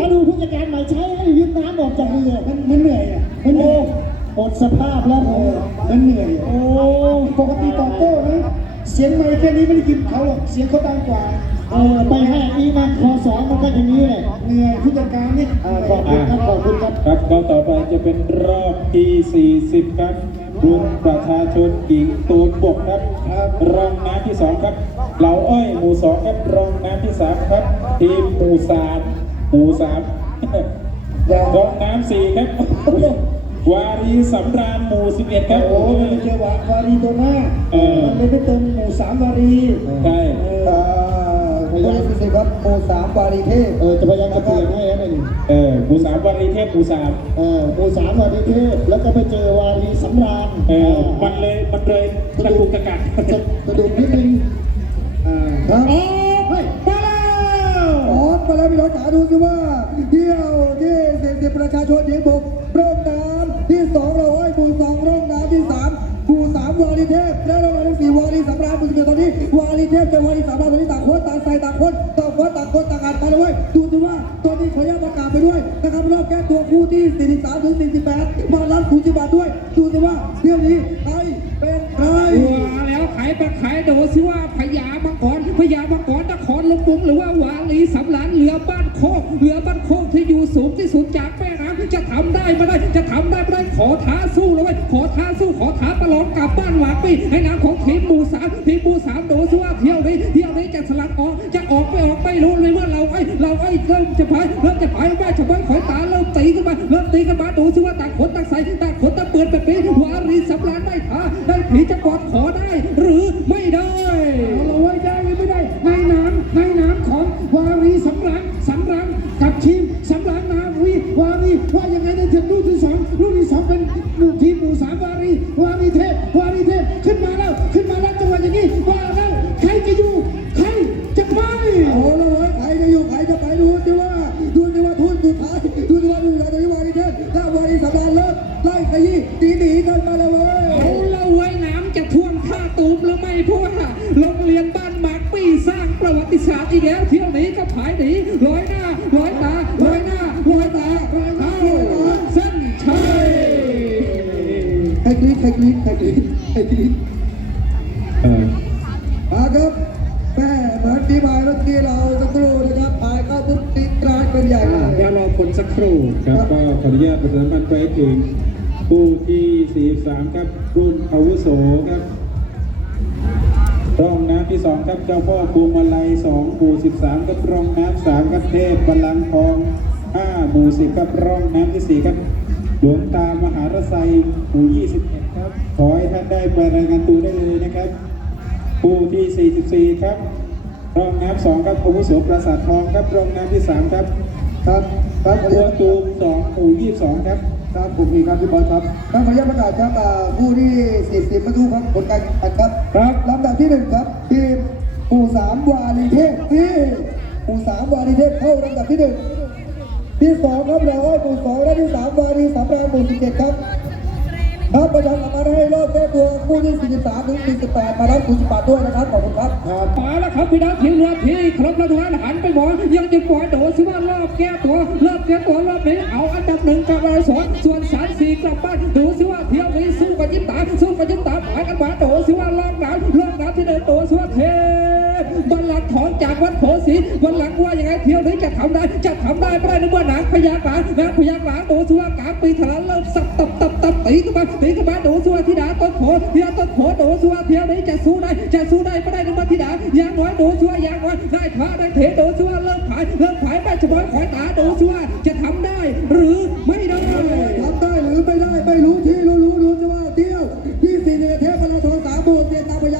แล้วดูผู้จัดการใหม่ใช้ให้ยึดน้ำออกจากเรือมันมันเหนื่อยอะมันเหโอ้นื่อยหมดสภาพแล้วผเอมอมันเหนื่อย โอ้ปกติตอบโต้นะเสียงไม่แค่นี้ไม่ได้กินเขาหรอกเสียงเขาดังกว่าเออไปให้อีมันคอสองมันก็อย่างนี้แหละเหนื่อยผู้จัดการนี่อ่าขอบคุณครับขอบคุณครับครับก็ต่อไปจะเป็นรอบที่ 40 ครับรุ่นประชาชนหญิงตูนบกครับรองน้ำที่2ครับเหล่าอ้อยหมู่2ครับรองน้ำที่3ครับทีมหมู่3หมู่ 3รองน้ำ4ครับ วารีสำราญหมู่11ครับโอ้โอ้ยยเจอวะวารีตัวหน้าเออมันไม่เติมหมู่สามวารีใช่เออพยายามสิครับหมู่สามวารีเทพเออจะพยายามจะเปลี่ยนให้นะนี่เออหมู่3วารีเทพหมู่3เออหมู่สามวารีเทพแล้วก็ไปเจอวารีสำราญเออมันเลยมันเลยกระตุกกระกักจะกระดูกนิดนึง อ่าครับ เอ้ยมาแล้ว ออกมาแล้ว พี่น้องจ๋าดูสิว่าเที่ยวที่สิบสิบประชาชนหญิงบุกร่องน้ำที่สองเราอ้อยปูสองร่องน้ำที่สามหมู่สามวารีเทพและร่องน้ำที่สี่วารีสำราญหมู่สิบเอ็ดตอนนี้วารีเทพกับวารีสำราญตอนนี้ต่างคนต่างใส่ต่างคนต่างคนต่างคนต่างอัดไปเลยเว้ยดูสิว่าตอนนี้ขออนุญาตประกาศไปด้วยนะครับรอบแก้ตัวคู่ที่43ถึง48มารับคุณจิบาทด้วยดูสิว่าเที่ยวนี้ใครเป็นใครว่าแล้วขายไปขายดูสิว่าพญามังกรพญามังกรนครลำบุงหรือว่าวา ลีสำลานเรือบ้านโคกเรือบ้านโคกที่อยู่สูงที่สุดจากแม่น้ำจะทำได้ไม่ได้จะทำได้ไม่ได้ขอท้าสู้เลยว้ขอท้าสู้ขอท้าประลองกลับบ้านหวานปีให้น้ำของทีมหมู่สามทีมหมู่สามโดสว่าเที่ยวนี้เที่ยวนี้จะสลัดออกจะออกไม่ออกไม่รู้เลยว่าเราไอ้เราไอ้เริ่มจะพายเริ่มจะพายแม่ชาวบ้านขอยตาเริ่มตีขึ้นมาเริ่มตีกันมาดูสิว่าต่างคนต่างใส่ต่างคนต่างเปิดแบบนี้วารีสำลานได้ท้าได้ผีจะกอดขอได้หรือไม่ได้ เราไว้ได้หรือไม่ได้ ในน้ำในน้ำของวารีสำรังสำรังกับทีมสำรังนาวีวารีว่ายังไงในถึงลูกที่สองลูกที่สองเป็น ใครกรี๊ดใครกรี๊ดใครกรี๊ดใครกรี๊ดเออมาครับแม่เหมือนปีใหม่เมื่อกี้เราสักครู่นะครับถ่ายเข้าปุ๊บติดกราดกันใหญ่เลยเดี๋ยวรอผลสักครู่ครับก็ขออนุญาตประชาสัมพันธ์ไปถึงผู้ที่ 43 ครับรุ่นอาวุโสครับรองน้ำที่ 2 ครับเจ้าพ่อพวงมาลัย2หมู่13ครับรองน้ำ3ครับเทพบาลังก์ทอง5หมู่10ครับรองน้ำที่ 4 ครับหลวงตามหารไซหมู่21ครับข อให้ท่านได้ไปรายงานตัวได้เลยนะครับ ผู้ที่ 44 ครับรองน้ำสองครับอาวุโสปราสาททองครับรองน้ำที่สามครับครับครับขออนุตัวญาตตูมสองหมู่ยี่สิบสองครับครับผมมีครับพี่บอลครับครับขออนุญาตประกาศครับอ่าผู้ที่ 40มาดูครับผลการแข่งขันครับครับลำดับที่หนึ่งครับทีมหมู่สามวาลีเทพนี่หมู่สามวาลีเทพเข้าลำดับที่หนึ่งที่สองครับเราอ้อยหมู่สองและที่สามวารีสามรามหมู่สิบเจ็ดครับ ครับประชาสัมพันธ์ให้รอบแก้ตัวคู่ที่ 43 ถึง 48 มารับคุณสิบบาด้วยนะครับ ขอบคุณครับมาแล้วครับพี่น้องทีมเรือที่ครบแล้วทุกท่านหันไปมองยังจะปล่อยโดดสิว่ารอบแก้ตัวรอบแก้ตัวรอบนี้เอาอันดับหนึ่งกับเราสอนส่วนสามสี่กลับบ้านดูสิว่าเที่ยวนี้สู้กับยิ้มตาสู้กับยิ้มตาหายกันมาโดดสิว่ารอบน้ำรอบน้ำที่เดินโดดสิว่า วัดโพสีบัลลังว่ายังไงเที่ยวนี้จะทำได้จะทำได้ไม่ได้นึกว่าหนังพยากรณ์หนังพยากรณ์โดดสิว่ากาปีทะลันเริ่มสับตับตับตับตีขึ้นมาตีขึ้นมาโดดสิว่าธิดาต้นโพธิดาต้นโพโดดสิว่าเที่ยวนี้จะสู้ได้จะสู้ได้ไม่ได้นึกว่าธิดาอย่างน้อยโดดสิว่าอย่างน้อยได้พระได้เถโดดสิว่าเริ่มขายเริ่มขายแม่ชะบอยขอยตาโดดสิว่าจะทำได้ หรือไม่ได้ทำได้หรือไม่ได้ไม่รู้ที่รู้รู้รู้จะว่าเที่ยวที่สี่เนี่ยเทพพลังทองสามโบสถ์เตียนตาพยา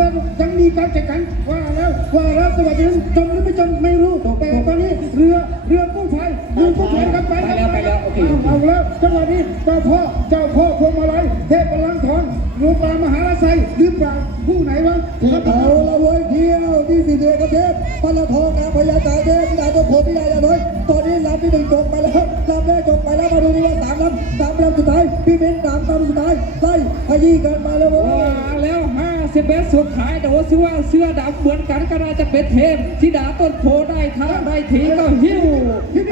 อยๆครับจังหวะเรือยังมีการแข่งขันว่าแล้วว่าแล้วจังหวะนี้จมหรือไม่จมไม่รู้แต่ตอนนี้เรือเรือกู้ภัยเรือกู้ภัยครับไปแล้วไปแล้วโอเคเอาแล้วจังหวะนี้เจ้าพ่อเจ้าพ่อพวงมาลัยเทพพลังทองหลวงตามหาราชัยหรือเปล่าคู่ไหนวะเทพเอาละเว้ยเที่ยวที่สี่เดือนกับเทพพันละทองนางพญาตาเทพธิดาตัวโผล่ธิดาอย่าน้อยตอนนี้ลำที่หนึ่งจบไปแล้วลำแรกจบไปแล้วมาดูนี่ว่าสามลำสามลำสุดท้ายพี่เม้นสามลำสุดท้ายไล่ขยี้กันมาแล้วเว้ยว่าแล้ว 50เมตรสุดท้ายดูสิว่าเสื้อดำเหมือนกันก็น่าจะเป็นเทพธิดาต้นโพได้ท่าได้ทีก็หิ้ว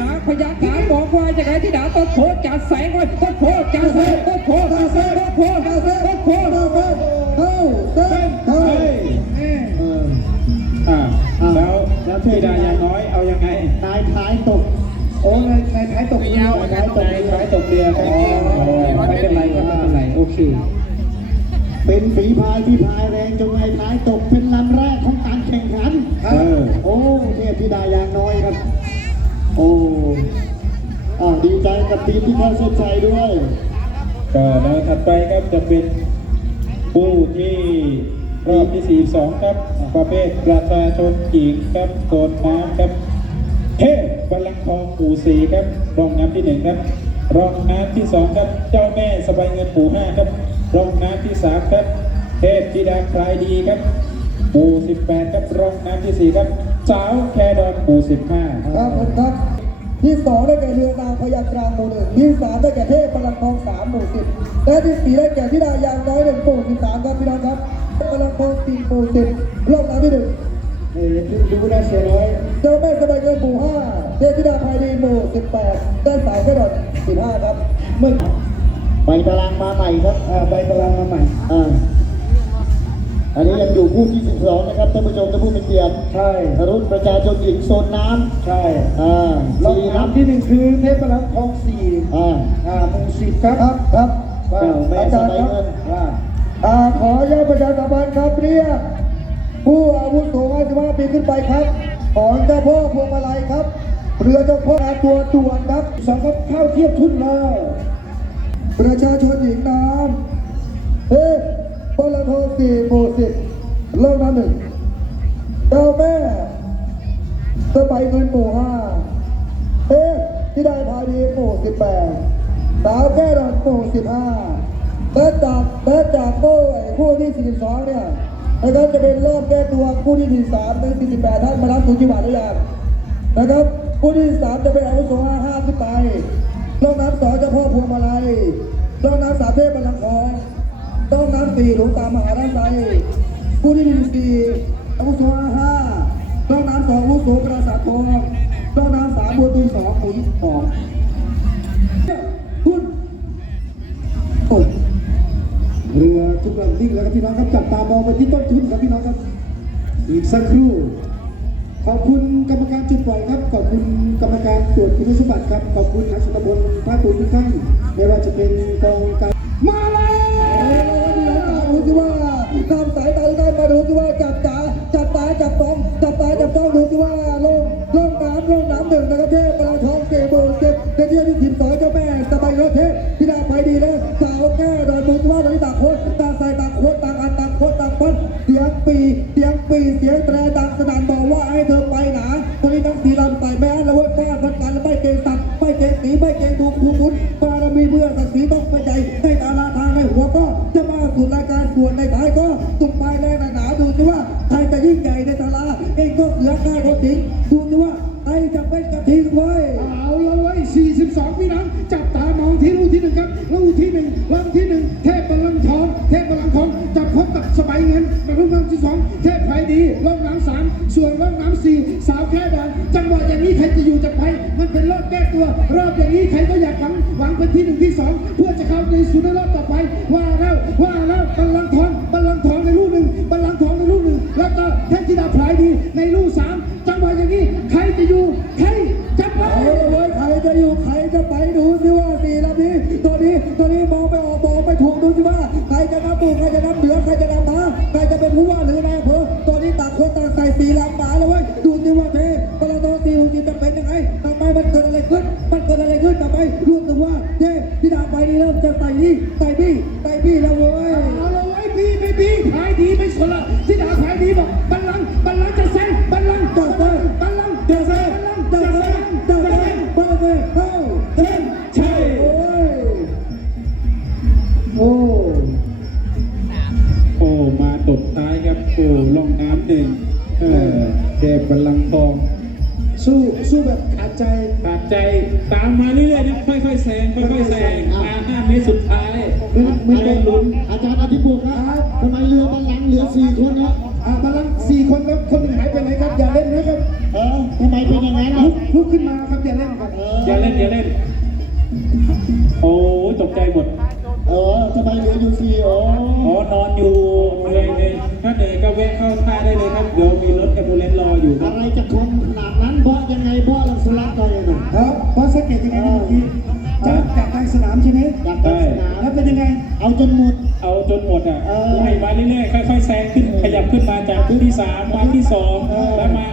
นาพญากาบอกว่าจะไงธิดาต้นโพจัดแสงไว้ต้นโพจัดแสงต้นโพจัดแสงต้นโพจัดแสงต้นโพเข้าเส้นเข้าเส้นเข้าเฮ้ยเอออ่าแล้วแล้วธิดาอย่างน้อยเอายังไงนายท้ายตกโอ้ในในท้ายตกยาวท้ายตกท้ายตกเรือครับไม่เป็นไรไม่เป็นไรโอเค เป็นฝีพายที่พายแรงจนนายท้ายตกเป็นลำแรกของการแข่งขันเออโอ้เทพธิดาอย่างน้อยครับ โอ้อ่าดีใจกับทีมที่เข้าเส้นชัยด้วยก็แล้วถัดไปครับจะเป็นผู้ที่รอบที่ 42 ครับ ประเภทประชาชนหญิงครับโกดน้ำครับเทพบัลลังก์ทองปู่สีครับรองน้ำที่หนึ่งครับ รองน้ำที่สองครับ เจ้าแม่สบายเงินปู่ห้าครับ รองน้ำที่สามครับ เทพธิดาคลายดีครับปู่สิบแปดครับรองน้ำที่สี่ครับสาวแคดอนปู่สิบห้าครับผมครับ ที่สองได้แก่เรือนางพญากลางหมู่หนึ่งที่สามได้แก่เทพพลังทองสามหมู่สิบและที่สี่ได้แก่ธิดายางน้อยหนึ่งหมู่สิบสามครับพี่น้องครับพลังทองสี่หมู่สิบรอบน้ำที่หนึ่งเอ้ยดูนะเสียน้อยเจ้าแม่สบายเงินหมู่ห้าเทพธิดาภายดีหมู่สิบแปดด้านสายแค่ดอดสิบห้าครับเมื่อ ไปตารางมาใหม่ครับอ่าใบตารางมาใหม่อ่าอันนี้ยังอยู่คู่ที่12นะครับท่านผู้ชมท่านผู้มีเกียรติใช่ รุ่นประชาชนหญิงโซนน้ใช่ำอ่ารอบสี่น้ำที่หนึ่งคือเทพพลังทองสี่อ่า อ่าหมู่สิบครับครับครับเจ้าแม่อาสจารย์บายครับเงินอ่าอ่าขออนุญาตประชาสัมพันธ์ครับเรียกผู้อาวุโส55ปีขึ้นไปครับของเจ้าพ่อพวงมาลัยครับเรือเจ้าพ่อตัวตรวจครับสองก็เข้าเทียบทุนแล้ว ประชาชนหญิงน้ำเฮ้ปลโทสี่หมู่สิบเริ่มน้ำหนึ่งเจ้าแม่สบายเงินหมู่ห้าเฮ้ที่ได้พาดีหมู่สิบแปดสาวแก้ดอนหมู่สิบห้าและจากและจากโก้คู่ที่สี่สิบสองเนี่ยนะครับจะเป็นรอบแก้ตัวคู่ที่สี่สามในสี่สิบแปดท่านมารับสุจิบัตรหรือยังนะครับคู่ที่สามจะเป็นอาวุโสห้าห้าขึ้นไป ร่องน้ำสองเจ้าพ่อพวงมาลัยร่องน้ำสามเทพบัลลังก์ทองร่องน้ำสี่หลวงตามหาราชไซคู่ที่หนึ่งสี่อาวุโสห้าห้าร่องน้ำสองอาวุโสปราสาททองร่องน้ำสามบัวตุนสองปุ๋ยสองคุณเรือทุกลำนิ่งแล้วครับพี่น้องครับจับตามองไปที่ต้นทุนครับพี่น้องครับอีกสักครู่ขอบคุณ กรรมการจุดปล่อยครับ ขอบคุณกรรมการตรวจคุณสมบัติครับ ขอบคุณนักสุตบลภาคภูมิทุกท่านไม่ว่าจะเป็นกองการมาแล้วดูสิว่านำสายตาได้มาดูสิว่าจับตาจับตาจับต้องจับตาจับต้องดูสิว่าลงลงน้ำลงน้ำหนึ่งนะครับเทพกลังทองเกเบอร์เจ็บในเที่ยวที่สิบสองเจ้าแม่สบายรถเทพที่ดาไปดีแล้วสาวแก้ดอนดูสิว่าตอนนี้ต่างคนต่างใส่ต่างคนต่างอันต่างคนต่างปั้นเสียงปีเสียงปีเสียงแตรดังสนั่น งไว้เอาละไว้ย42พี่น้องจับตามองที่ลูกที่หนึ่งครับลูกที่หนึ่งลำที่หนึ่งเทพบาลังทองเทพบาลังทองจะพบกับสบายเงินในรุ่นลำที่สองเทพไพดีลงน้ำสามส่วนลงน้ำสี่สาวแค่ดอนจังหวะอย่างนี้ใครจะอยู่จะไปมันเป็นรอบแก้ตัว รอบอย่างนี้ใครก็อยากหวังหวังเป็นที่หนึ่งที่สองเพื่อจะเข้าในสู่ในรอบต่อไป ว่าแล้วว่าแล้วบาลังทองี้จะเป็นยังไงต่อไปมันเกิดอะไรขึ้น มันเกิดอะไรขึ้นต่อไปรู้ตันว่าเจ๊ธิดาไปนี่เริ่มจะไต่นี่ไต่บี้ไต่บี้แล้วเว้ยเอาละเว้ยบี้ไม่บี้ขายดีไม่สนละธิดาขายดีบอกบัลลังก์บัลลังก์จะเซ็นบัลลังก์จะเซ็นบัลลังก์จะเซ็นบัลลังก์จะเซ็นจะเซ็นบัลลังก์จะเซ็นเตข้าเซ็นใช่โอ้ยโอ้โอ้มาตกท้ายครับโอ้ล่องน้ำหนึ่งเออเจ็บบัลลังก์ทอง สู้สู้แบบขาดใจขาดใจตามมาเรื่อยๆนะค่อยๆแซงค่อยๆแซงมาห้าเมตรสุดท้ายมือมืออะไรเป็นลุ้นอาจารย์อธิบุตรครับทำไมเรือบัลลังก์เหลือสี่คนนะอ่าบาลังก์สี่คนครับคนหนึ่งหายไปไหนครับอย่าเล่นนะครับเออทำไมเป็นอย่างนั้นลุอะกลุกขึ้นมาครับอย่าเล่นครับอย่าเล่นอย่าเล่นโอ้ยตกใจหมดเออทำไมเหลืออยู่สี่โอ้อ๋อนอนอยู่เหนื่อยเลยถ้าเหนื่อยก็แวะเข้าท่าได้เลยครับเดี๋ยวมีรถแอมบูเลนซ์รออยู่คอะรับไรจะคม อยากเป็นสนามแล้วเป็นยังไง เอาจนหมด เอาจนหมดอะเออไล่มาเรื่อยๆค่อยๆแซงขึ้นขยับขึ้นมาจากที่ที่สามมาที่สองเออ แล้วมา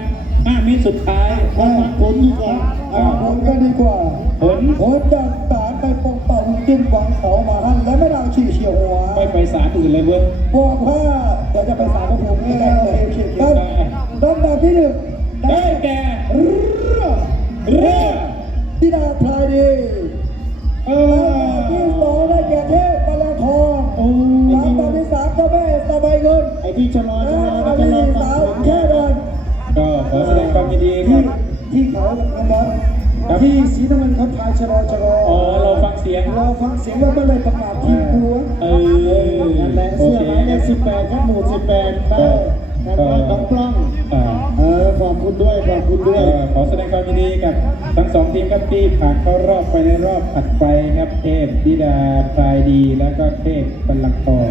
ห้าเมตรสุดท้าย เอามาผลดีกว่าอ่าผลก็ดีกว่าผล ผลจากสารไปปงเป่าจิ้มหวังเขามาหันและไม่ได้เอาชี้เฉียวหัว ไม่ไปสารอื่นเลยเว้ยบอกว่าเดี๋ยวจะไปสารพระภูมินี่แหละครับล อชะลออ๋อเราฟังเสียงรอฟังเสียงว่าเมื่อไรประกาศทีมตัวเออนั่นแหละโอเสื้อเคหมายเลขสิบแปดครับหมู่สิบแปดแป้นั่นแหละน้องปล้องอ่าเออขอบคุณด้วยขอบคุณด้วยก็ขอแสดงความยินดีกับทั้งสองทีมครับที่ผ่านเข้ารอบไปในรอบถัดไปครับเทพธิดาพลายดี แล้วก็เทพบัลลังก์ทอง